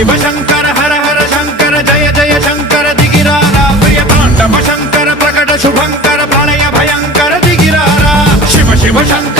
शिव शंकर हर हर शंकर जय जय शंकर दिगिरारा प्रिय तांडव शंकर प्रकट शुभंकर प्रलय भयंकर दिगिरारा शिव शिव शंकर